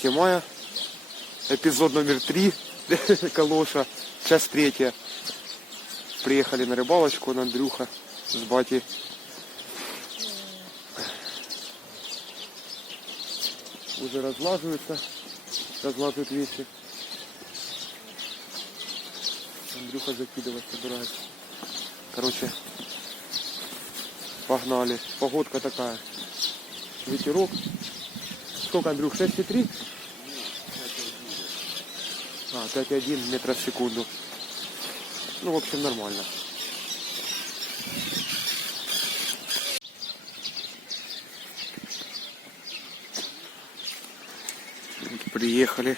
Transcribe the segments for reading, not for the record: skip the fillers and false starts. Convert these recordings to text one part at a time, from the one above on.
23 мая. Эпизод номер 3. Калоша. Часть 3. Приехали на рыбалочку на Андрюха с батей. Уже разлаживаются. Разлаживают вещи. Андрюха закидывать собирается. Короче, погнали. Погодка такая. Ветерок. Сколько, Андрюх? 6,3? 5,1 метра в секунду. Ну, в общем, нормально. Приехали.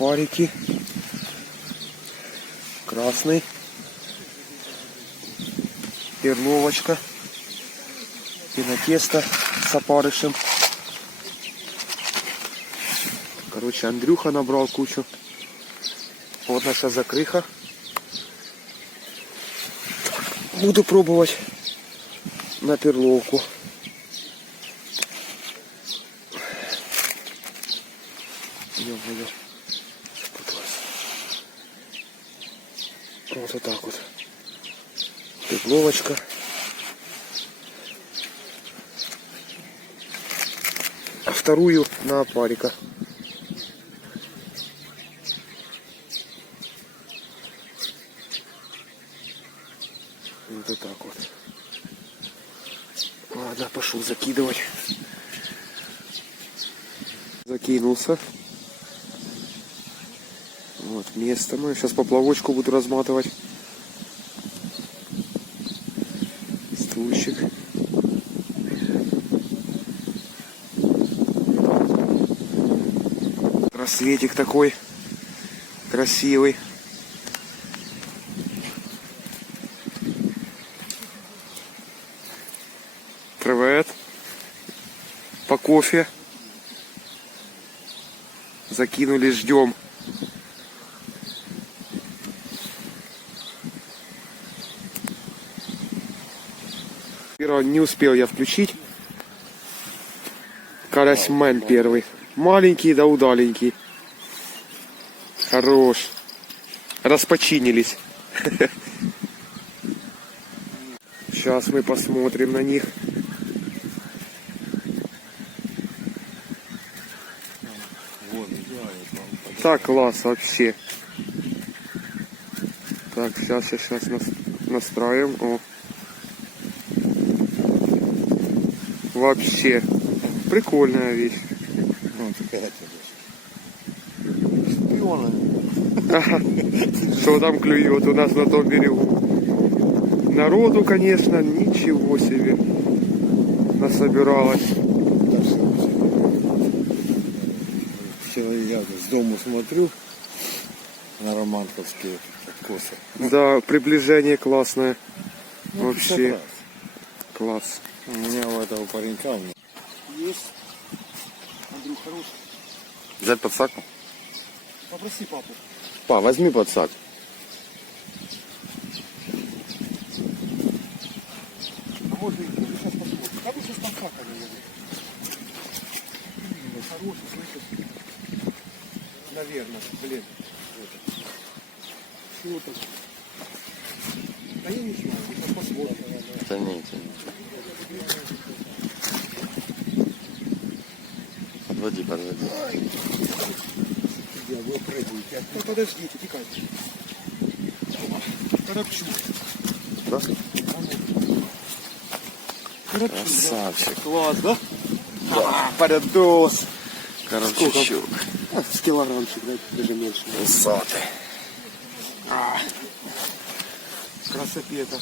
Парики. Красный. Перловочка. Пенотесто с опарышем. Короче, Андрюха набрал кучу. Вот наша закрыха. Буду пробовать на перловку. Вот так вот. Перловочка. А вторую на опарика. Вот так вот. Ладно, пошел закидывать. Закинулся. Вот место. Ну, я сейчас поплавочку буду разматывать. Стульчик. Рассветик такой красивый. Привет. По кофе. Закинули, ждем. Не успел я включить. Карасьмен первый. Маленький да удаленький. Хорош. Распочинились. Сейчас мы посмотрим на них. Так, класс вообще. Так, сейчас настраиваем. О. Вообще. Прикольная вещь. Ну, такая шпиона. Что там клюет у нас на том берегу? Народу, конечно, ничего себе насобиралось. Вчера я с дому смотрю на романковские косы. Да, приближение классное. Ну, вообще класс. У меня у этого паренька Есть. Андрюх, хороший. взять подсак? Попроси папу. Па, возьми подсак. А может сейчас посмотрим. Да вы сейчас подсака, наверное. Хороший, слышишь? Наверное, блин. Что там? Да я не знаю, сейчас посмотрим. Тяни. Подводи. Вы прыгаете. Ну подождите, тикайте. Коробчук. Да? Коробчук, Красавчик. да? Класс, да? Да. Парадос. Коробчук. С килограммчик, да, даже меньше. Высоты. Красопета.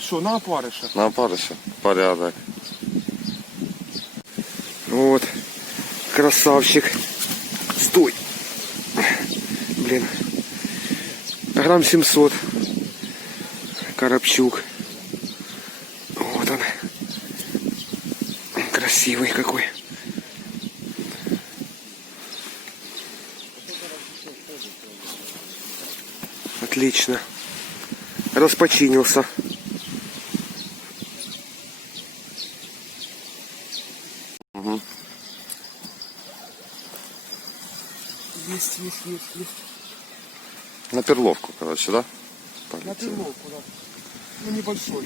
Что, на опарыша? На опарыше порядок. Вот. Красавчик. Стой. Блин. Грамм 700. Коробчук. Вот он. Красивый какой. Отлично. Распочинился. Угу. Есть. На перловку, короче, да? На Полетел. перловку, да. Ну, небольшой.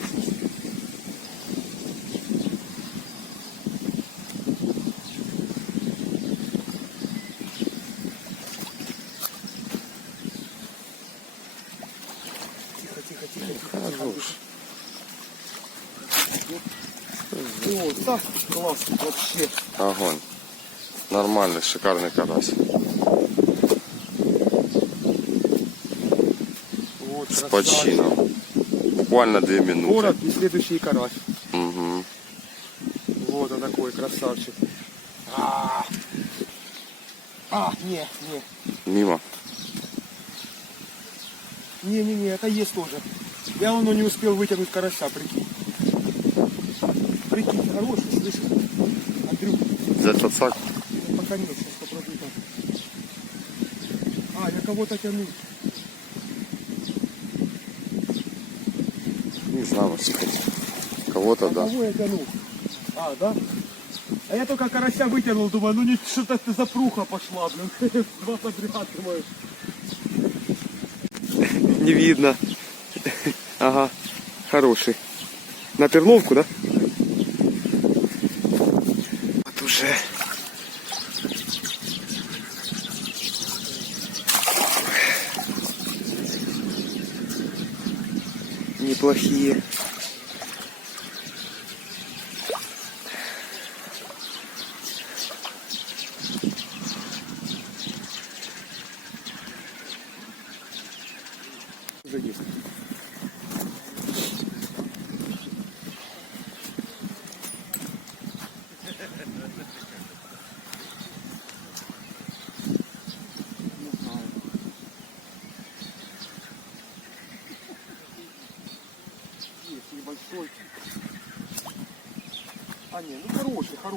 Тихо. Хорош. О, да, класс вообще. Огонь. Нормальный, шикарный карась. Вот, С красавчик. почином. Буквально 2 минуты. Город и следующий карась. Угу. Вот он такой красавчик. Не. Мимо. Не, это есть тоже. Я он не успел вытянуть карася, прикинь. Прикинь, хороший, слышишь? Андрюх, Взять подсак. пока нет, сейчас попробую так. Я кого-то тяну. Не знаю, может, кого-то, да. Кого я тяну? Да? А я только карася вытянул, думаю, ну что-то запруха пошла, блин. Два подряд, думаю. Не видно. Ага, хороший. На перловку, да? Вот уже. Неплохие. Уже есть. Есть небольшой. Ну хороший. А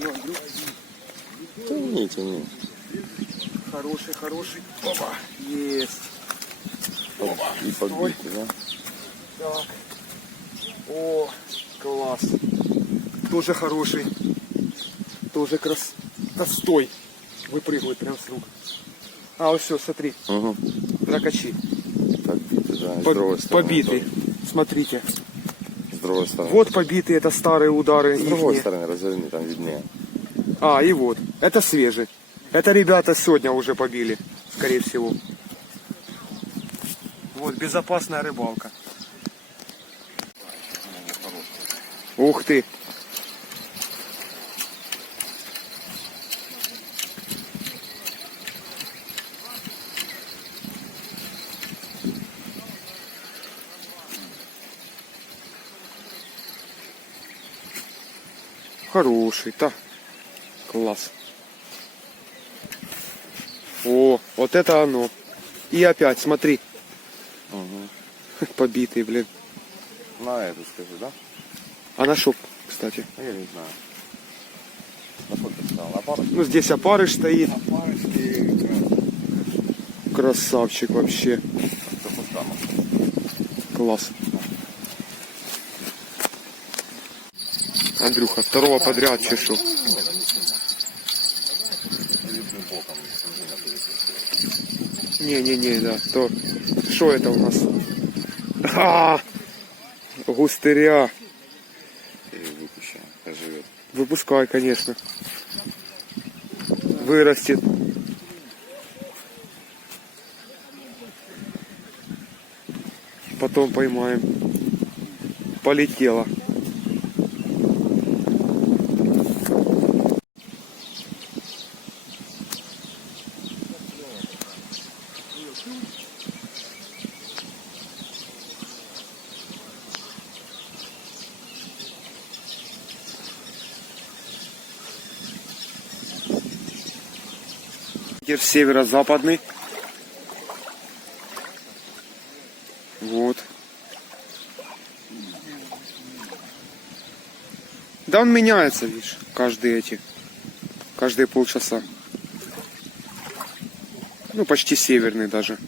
ну, Андрюх. Тяни. Хороший. Опа. Есть. И подбитый, да? Так. О, класс. Тоже хороший. Тоже Да стой. Выпрыгивает прям с рук. Вот все, смотри. Угу. Дракачи. Подбитый, да. С другой стороны. Побитый. Смотрите. С другой стороны. Вот побитые, это старые удары. С другой ихние. стороны разверни, там виднее. И вот. Это свежий. Это ребята сегодня уже побили, скорее всего. Вот, безопасная рыбалка. Ух ты. Хороший, да. Класс. О, вот это оно. И опять, смотри. Угу. Побитый, блин. На эту скажи, да? А на шоп, кстати. Я не знаю. На фото стал. Опарыш? Ну, здесь опарыш стоит. Опарыш и... Красавчик вообще. Класс. Андрюха, второго подряд чешу. Не, да. То. Что это у нас? Густыря. Выпущаем, живет. Выпускай, конечно. Вырастет. Потом поймаем. Полетела. Ветер северо-западный. Вот. Да он меняется, видишь, каждые полчаса. Ну, почти северный даже.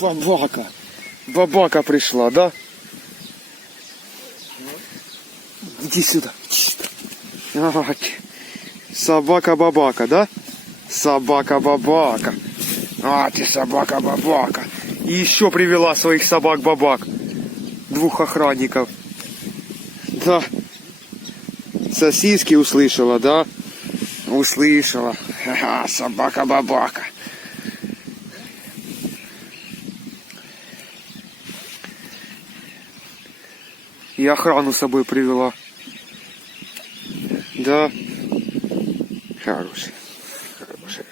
Бабака. Бабака пришла, да? Иди сюда. Собака-бабака, да? Собака-бабака. А, ты собака-бабака. И еще привела своих собак-бабак. 2 охранников. Да. Сосиски услышала, да? Услышала. Ха-ха, собака-бабака. И охрану с собой привела. Да. Хороший. Хороший.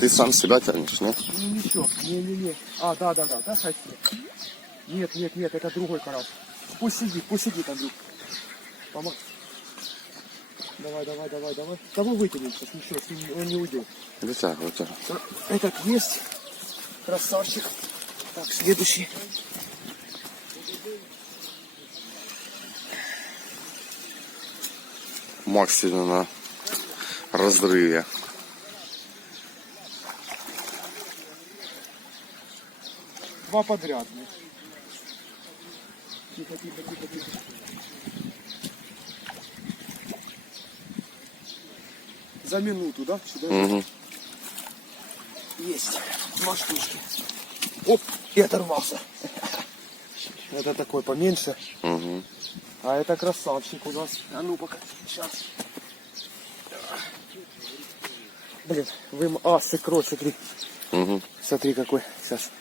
Ты сам себя тянешь, не? Ничего, не. А, да, хай себе. Нет, это другой карась. Пусть сидит, Андрюк. Помог. Давай. Того вытянем, сейчас ничего, он не уйдет. Вытягивай. Этот есть. Красавчик. Так, следующий. Макс сегодня на разрыве. Два подряд. Тихо. За минуту, да? Сюда. Угу. Есть. 2 штучки. Оп, и оторвался. Это такой поменьше. Угу. А это красавчик у нас. А ну пока. Сейчас. Блин, крот, смотри. Угу. Смотри какой. Сейчас.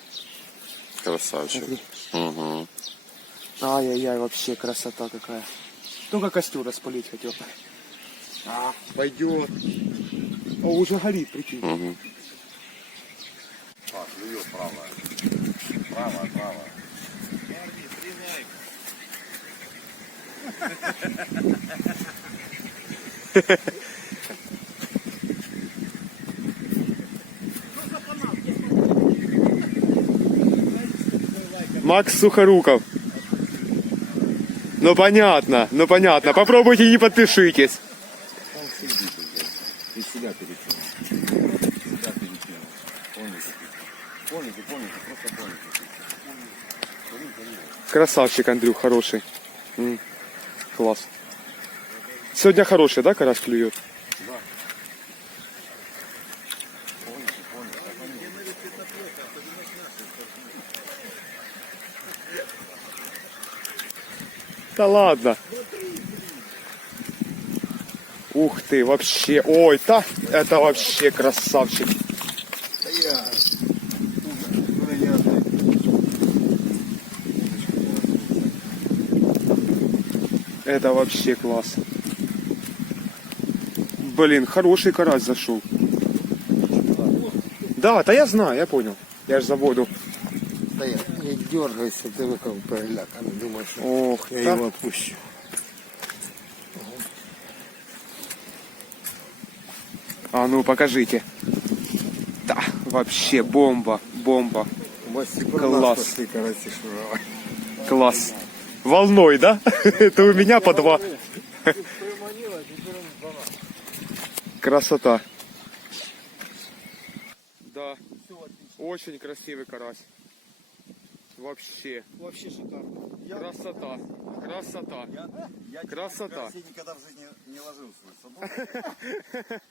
Красавчик. Смотри. Угу. Ай-яй-яй, вообще красота какая. Только костер распалить хотел. Пойдет. О, уже горит, прикинь. Угу. А, клюет правая. Правая. Макс Сухоруков. Ну понятно. Попробуйте и не подпишитесь. Ты себя перекинул. Полностью, просто полностью. Красавчик, Андрюх, хороший. Класс. Сегодня хороший, да, карась клюет? Да. Да ладно. Ух ты, вообще. Ой, это вообще красавчик. Это вообще класс. Блин, хороший карась зашел. Да, я знаю, я понял. Я ж за воду. Да я не дергайся, ты как переляканный, думаешь, что Ох, я та. его отпущу. А ну покажите. Да, вообще бомба, бомба. Класс. Пошли, караси, шуровать. Класс. Волной, да? Это у меня по 2. Красота. Да, очень красивый карась. Вообще. Вообще шикарно. Красота. Красота. Я Красота. никогда в жизни не ложил свой садок.